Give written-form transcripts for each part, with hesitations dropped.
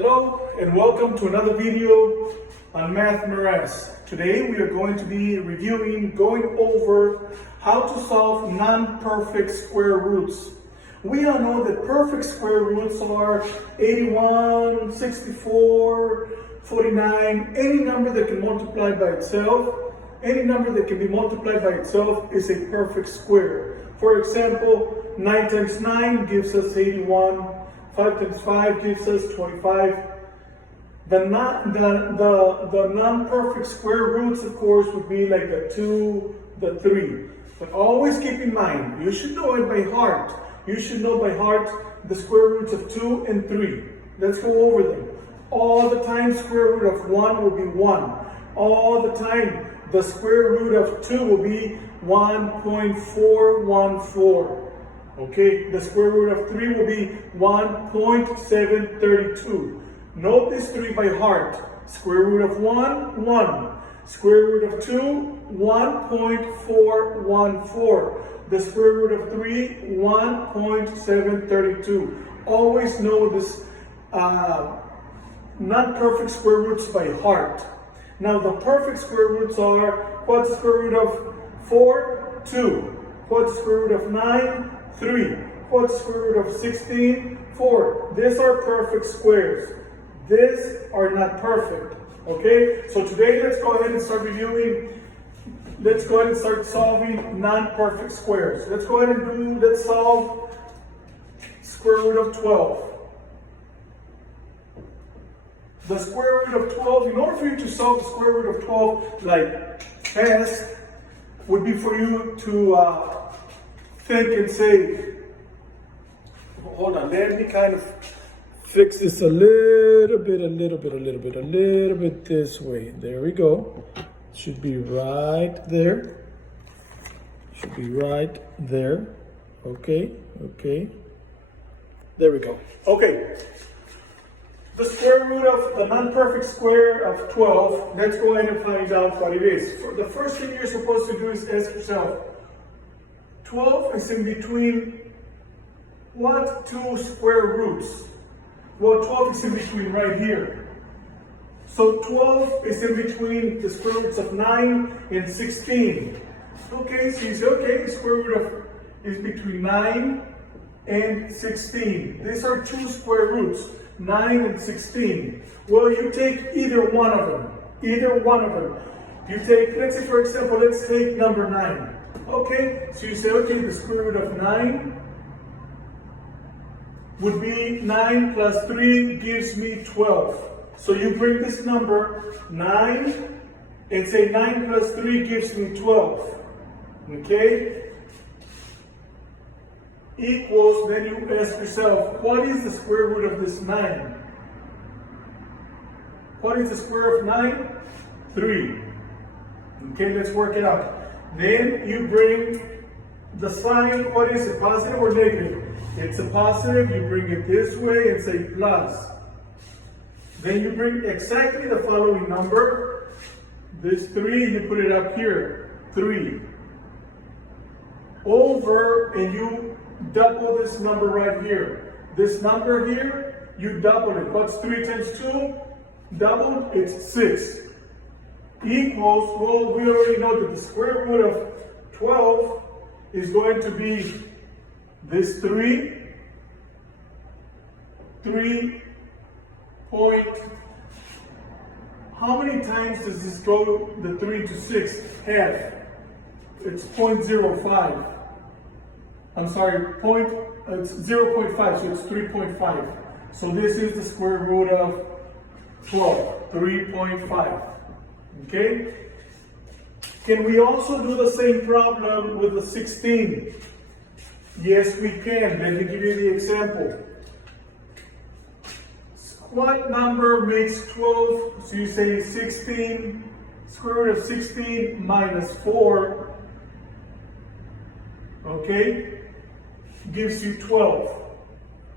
Hello and welcome to another video on MathMorass. Today we are going to be going over how to solve non-perfect square roots. We all know that perfect square roots are 81, 64, 49, any number that can multiply by itself. Any number that can be multiplied by itself is a perfect square. For example, 9 times 9 gives us 81. 5 times 5 gives us 25. The non-perfect square roots, of course, would be like the 2, the 3. But always keep in mind, you should know it by heart. You should know by heart the square roots of 2 and 3. Let's go over them. All the time, square root of 1 will be 1. All the time, the square root of 2 will be 1.414. Okay, the square root of 3 will be 1.732. Note this 3 by heart. Square root of 1, 1. Square root of 2, 1.414. The square root of 3, 1.732. Always know this non-perfect square roots by heart. Now the perfect square roots are, what's the square root of 4? 2. What's the square root of 9? 3. What's the square root of 16? 4. These are perfect squares. These are not perfect. Okay? So today let's go ahead and start let's go ahead and start solving non-perfect squares. Let's solve square root of 12. The square root of 12, in order for you to solve the square root of 12 like fast, would be for you to think and say, hold on, let me kind of fix this a little bit this way. There we go. Should be right there. Should be right there. Okay. There we go. Okay. The square root of the non-perfect square of 12, let's go ahead and find out what it is. The first thing you're supposed to do is ask yourself, 12 is in between what two square roots? Well, 12 is in between right here. So 12 is in between the square roots of 9 and 16. Okay, so you say, okay, the square root of is between 9 and 16. These are two square roots, 9 and 16. Well, you take either one of them. Either one of them. You take, let's say for example, let's take number 9. Okay, so you say, okay, the square root of 9 would be 9 plus 3 gives me 12. So you bring this number 9 and say 9 plus 3 gives me 12. Okay? Equals, then you ask yourself, what is the square root of this 9? What is the square of 9? 3. Okay, let's work it out. Then you bring the sign, what is it, positive or negative? It's a positive, you bring it this way and say plus. Then you bring exactly the following number. This 3, you put it up here, 3. Over, and you double this number right here. This number here, you double it. What's 3 times 2? Doubled, it's 6. Equals, well, we already know that the square root of 12 is going to be this 3 point, how many times does this go, the 3 to 6? Half. It's 0.05. I'm sorry, it's 0.5, so it's 3.5. So this is the square root of 12, 3.5. Okay? Can we also do the same problem with the 16? Yes, we can. Let me give you the example. What number makes 12? So you say 16, square root of 16 minus 4, okay, gives you 12.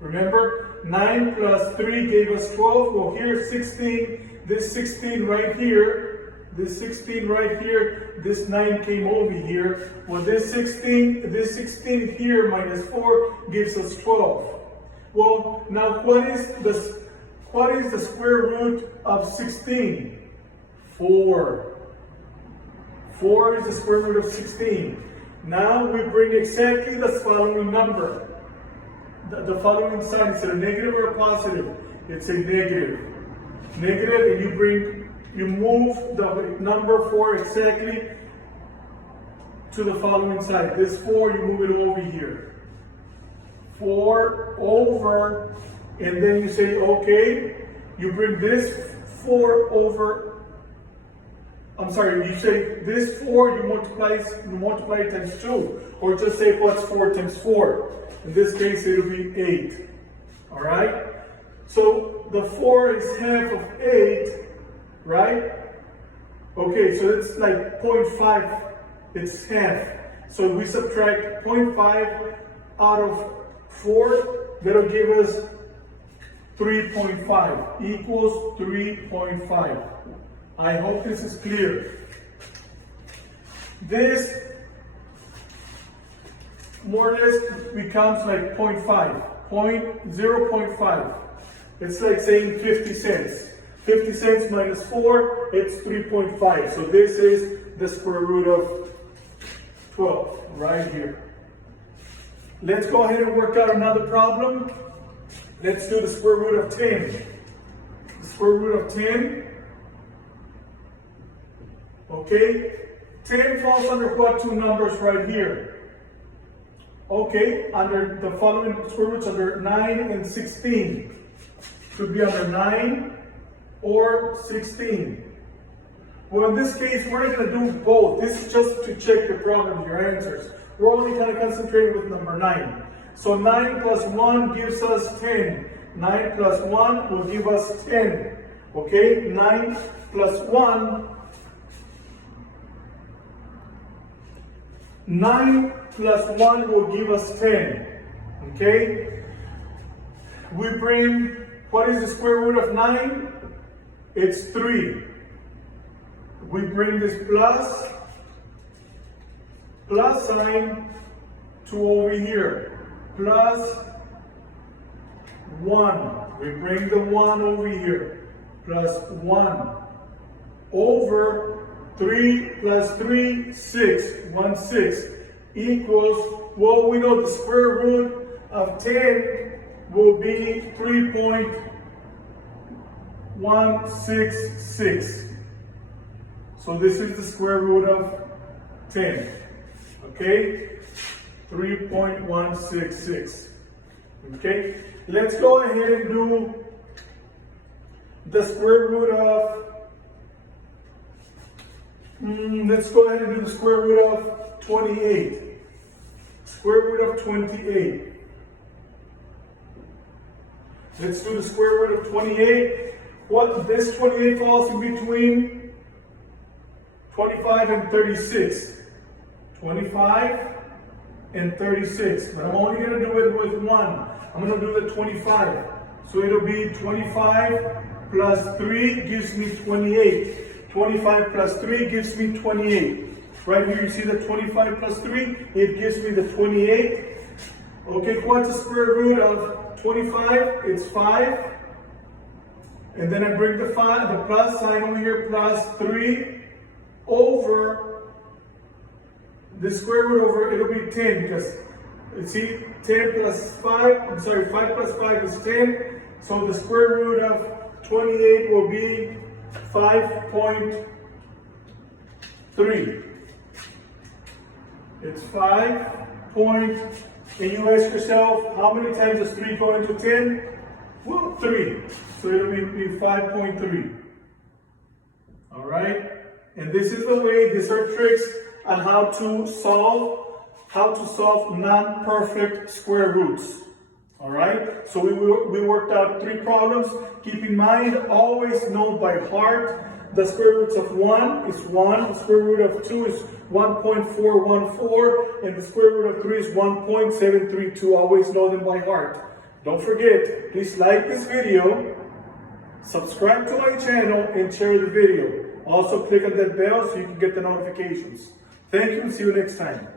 Remember, 9 plus 3 gave us 12. Well, here's 16, this 16 right here, this 16 right here, this 9 came over here. Well, this 16 here minus 4 gives us 12. Well, now what is What is the square root of 16? 4. 4 is the square root of 16. Now we bring exactly the following number. The following sign, is it a negative or a positive? It's a negative. Negative, and you move the number 4 exactly to the following side. This 4, you move it over here. 4 over, and then you say, okay, you bring this 4 over. I'm sorry, you say this 4, you multiply it times 2. Or just say what's 4 times 4. In this case, it'll be 8. Alright? So the 4 is half of 8, right? Okay, so it's like 0.5, it's half. So we subtract 0.5 out of 4, that'll give us 3.5, equals 3.5. I hope this is clear. This more or less becomes like 0.5. It's like saying 50 cents. 50 cents minus 4, it's 3.5. So this is the square root of 12, right here. Let's go ahead and work out another problem. Let's do the square root of 10. The square root of 10. Okay, 10 falls under what two numbers right here? Okay, under the following square roots, under 9 and 16. Should be under 9 or 16. Well, in this case, we're not going to do both. This is just to check your problems, your answers. We're only kind of concentrating with number 9. So 9 plus 1 gives us 10. 9 plus 1 will give us 10. Okay, 9 plus 1. 9 plus 1 will give us 10. Okay? We bring, what is the square root of 9? It's 3. We bring this plus sign to over here. Plus 1. We bring the 1 over here. Plus 1. Over 3 plus 3, 6. 1, 6. Equals, well, we know the square root of 10 will be 3.166. So this is the square root of 10. Okay? 3.166. Okay? Let's go ahead and do the square root of, let's go ahead and do the square root of 28. Square root of 28. Let's do the square root of 28. What this 28 falls in between 25 and 36. 25 and 36. But I'm only going to do it with 1. I'm going to do the 25. So it'll be 25 plus 3 gives me 28. 25 plus 3 gives me 28. Right here you see the 25 plus 3. It gives me the 28. Okay, what's the square root of 25? It's 5. And then I bring the plus sign over here, plus 3 over the square root over, it'll be 10 because, you see, 10 plus 5 plus 5 is 10. So the square root of 28 will be 5.3. It's 5 point, and you ask yourself, how many times does 3 go into 10? Well, 3. So it'll be 5.3. All right? And this is the way, these are tricks on how to solve non-perfect square roots. All right? So we worked out 3 problems. Keep in mind, always know by heart, the square roots of 1 is 1, the square root of 2 is 1.414, and the square root of 3 is 1.732. Always know them by heart. Don't forget, please like this video, subscribe to my channel, and share the video. Also click on that bell so you can get the notifications. Thank you and see you next time.